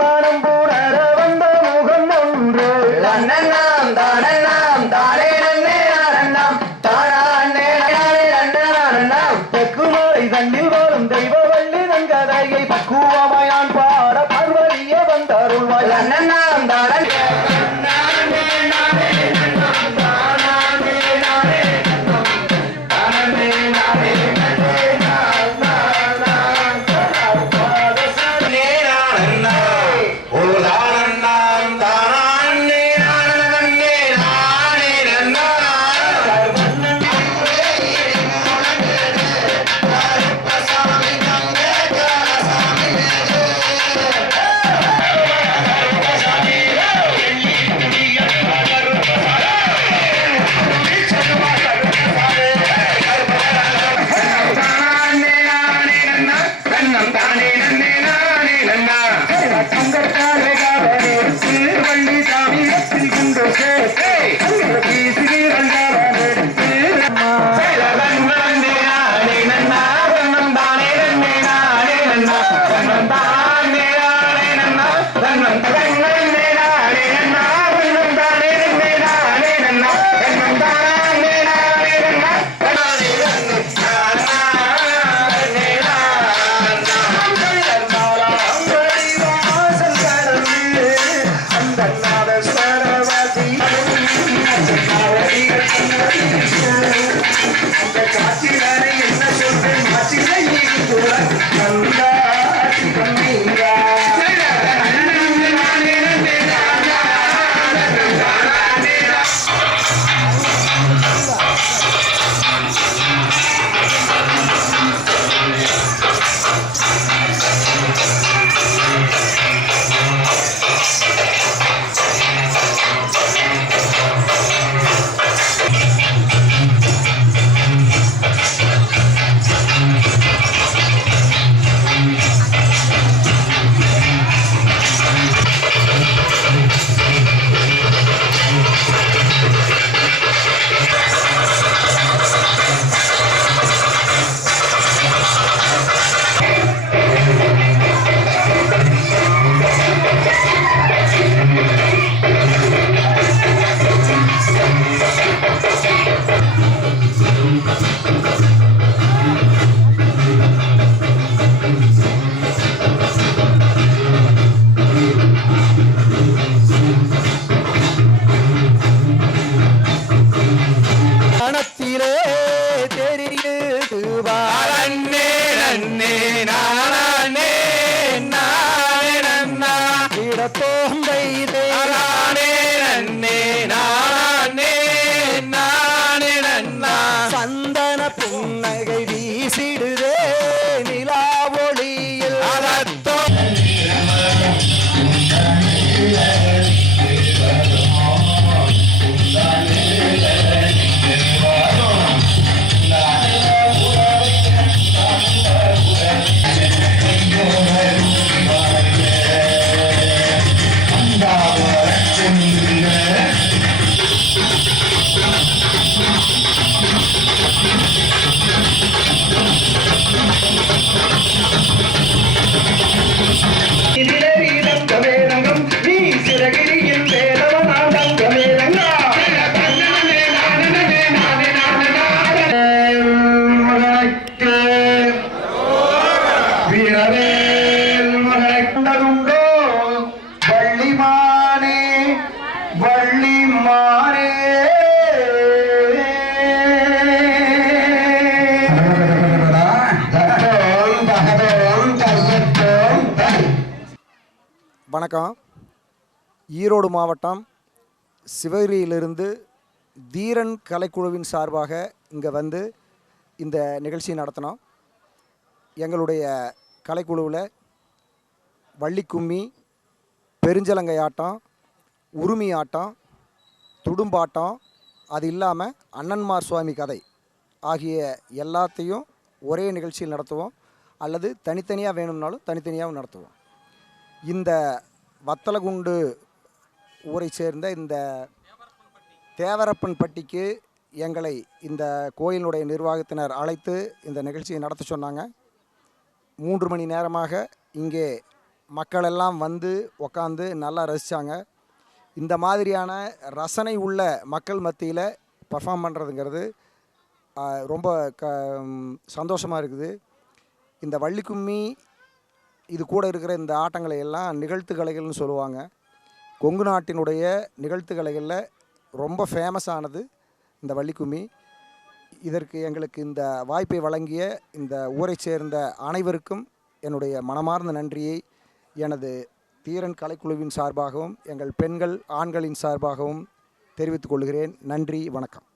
மனம் புணர வந்த முகம் ஒன்று அண்ணனாம் தானண்ணாம் தானே நன்னே நானண்ணாம் தானா அண்ணே அண்ணனாம் தெக்குமலை தண்ணில் வரும் தெய்வ வள்ளி நன்கதையை பக்குவமாயான் பாட பார்வதிய வந்தருள்வாய் அண்ணனாம் தானே சந்தன புன்னகை வீசிடுதே நிலா ஒளியில் வணக்கம். ஈரோடு மாவட்டம் சிவகிரியிலிருந்து தீரன் கலைக்குழுவின் சார்பாக இங்கே வந்து இந்த நிகழ்ச்சி நடத்தினோம். எங்களுடைய கலைக்குழுவில் வள்ளிக்கும்மி, பெருஞ்சலங்கை ஆட்டம், உருமி ஆட்டம், துடும்பாட்டம், அது இல்லாமல் அண்ணன்மார் சுவாமி கதை ஆகிய எல்லாத்தையும் ஒரே நிகழ்ச்சியில் நடத்துவோம், அல்லது தனித்தனியாக வேணும்னாலும் தனித்தனியாகவும் நடத்துவோம். இந்த வத்தலகுண்டு ஊரை சேர்ந்த இந்த தேவரப்பன்பட்டிக்கு எங்களை இந்த கோயிலுடைய நிர்வாகத்தினர் அழைத்து இந்த நிகழ்ச்சியை நடத்த சொன்னாங்க. 3 மணி நேரமாக இங்கே மக்கள் எல்லாம் வந்து உக்காந்து நல்லா ரசித்தாங்க. இந்த மாதிரியான ரசனை உள்ள மக்கள் மத்தியில் பர்ஃபார்ம் பண்ணுறதுங்கிறது ரொம்ப சந்தோஷமாக இருக்குது. இந்த வள்ளிக்கும்மி இது கூட இருக்கிற இந்த ஆட்டங்களை எல்லாம் நிகழ்த்து கலைகள்னு சொல்லுவாங்க. கொங்கு நாட்டினுடைய நிகழ்த்து கலைகளில் ரொம்ப ஃபேமஸானது இந்த வள்ளிக்கும்மி. இதற்கு எங்களுக்கு இந்த வாய்ப்பை வழங்கிய இந்த ஊரை சேர்ந்த அனைவருக்கும் என்னுடைய மனமார்ந்த நன்றியை எனது தீரன் கலைக்குழுவின் சார்பாகவும் எங்கள் பெண்கள் ஆண்களின் சார்பாகவும் தெரிவித்துக் கொள்கிறேன். நன்றி, வணக்கம்.